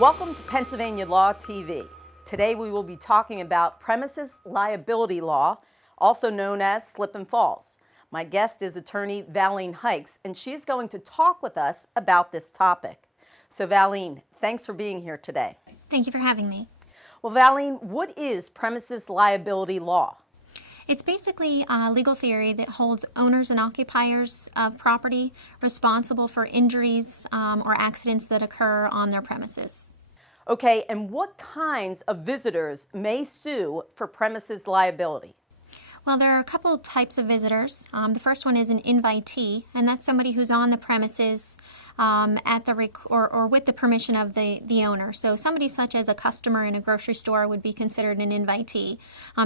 Welcome to Pennsylvania Law TV. Today we will be talking about premises liability law, also known as slip and falls. My guest is Attorney Valeen Hykes, and she is going to talk with us about this topic. So Valeen, thanks for being here today. Thank you for having me. Well, Valeen, what is premises liability law? It's basically a legal theory that holds owners and occupiers of property responsible for injuries or accidents that occur on their premises. Okay, and what kinds of visitors may sue for premises liability? Well, there are a couple types of visitors. The first one is an invitee, and that's somebody who's on the premises at the or with the permission of the owner. So somebody such as a customer in a grocery store would be considered an invitee,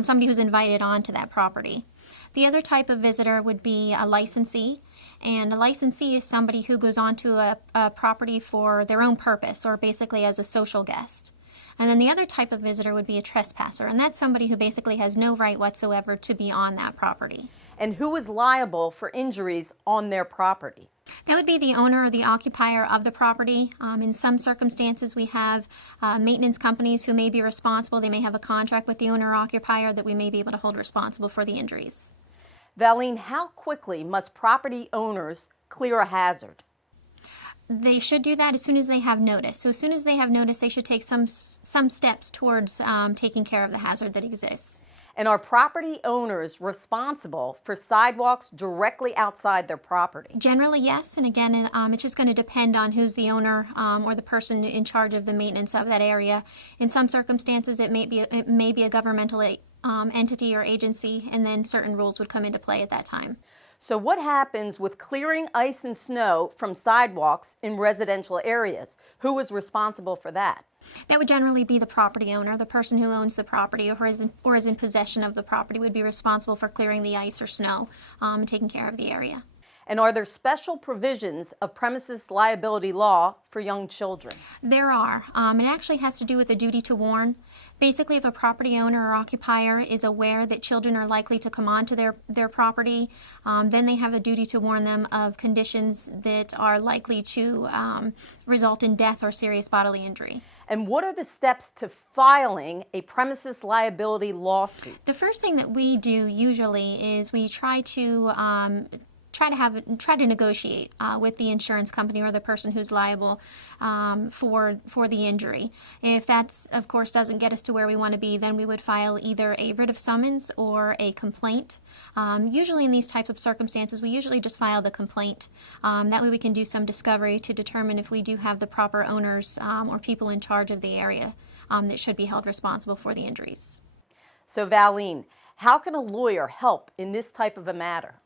somebody who's invited onto that property. The other type of visitor would be a licensee, and a licensee is somebody who goes onto a property for their own purpose, or basically as a social guest. And then the other type of visitor would be a trespasser, and that's somebody who basically has no right whatsoever to be on that property. And who is liable for injuries on their property? That would be the owner or the occupier of the property. In some circumstances, we have maintenance companies who may be responsible. They may have a contract with the owner or occupier that we may be able to hold responsible for the injuries. Valeen, how quickly must property owners clear a hazard? They should do that as soon as they have notice. So as soon as they have notice, they should take some steps towards taking care of the hazard that exists. And are property owners responsible for sidewalks directly outside their property? Generally, yes. And again, it's just going to depend on who's the owner or the person in charge of the maintenance of that area. In some circumstances, it may be a governmental entity or agency, and then certain rules would come into play at that time. So what happens with clearing ice and snow from sidewalks in residential areas? Who is responsible for that? That would generally be the property owner. The person who owns the property or is in possession of the property would be responsible for clearing the ice or snow and taking care of the area. And are there special provisions of premises liability law for young children? There are. It actually has to do with the duty to warn. Basically, if a property owner or occupier is aware that children are likely to come onto their property, then they have a duty to warn them of conditions that are likely to result in death or serious bodily injury. And what are the steps to filing a premises liability lawsuit? The first thing that we do usually is we try to negotiate with the insurance company or the person who's liable for the injury. If that's, of course, doesn't get us to where we want to be, then we would file either a writ of summons or a complaint. Usually in these types of circumstances, we usually just file the complaint. That way we can do some discovery to determine if we do have the proper owners or people in charge of the area that should be held responsible for the injuries. So Valeen, how can a lawyer help in this type of a matter?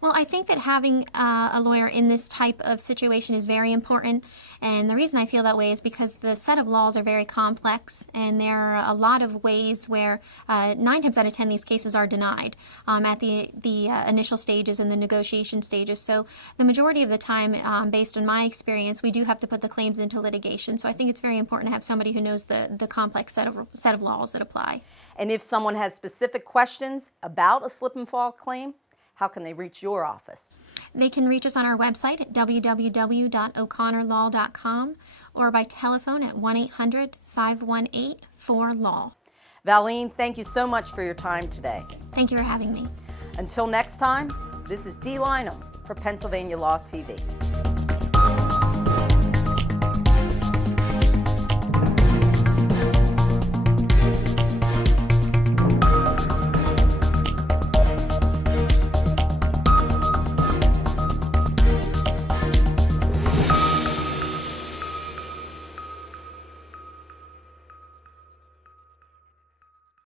Well, I think that having a lawyer in this type of situation is very important, and the reason I feel that way is because the set of laws are very complex, and there are a lot of ways where 9 times out of 10 these cases are denied at the initial stages and the negotiation stages. So the majority of the time, based on my experience, we do have to put the claims into litigation. So I think it's very important to have somebody who knows the complex set of laws that apply. And if someone has specific questions about a slip and fall claim, how can they reach your office? They can reach us on our website at www.o'connorlaw.com or by telephone at 1-800-518-4LAW. Valeen, thank you so much for your time today. Thank you for having me. Until next time, this is Dee Lynham for Pennsylvania Law TV.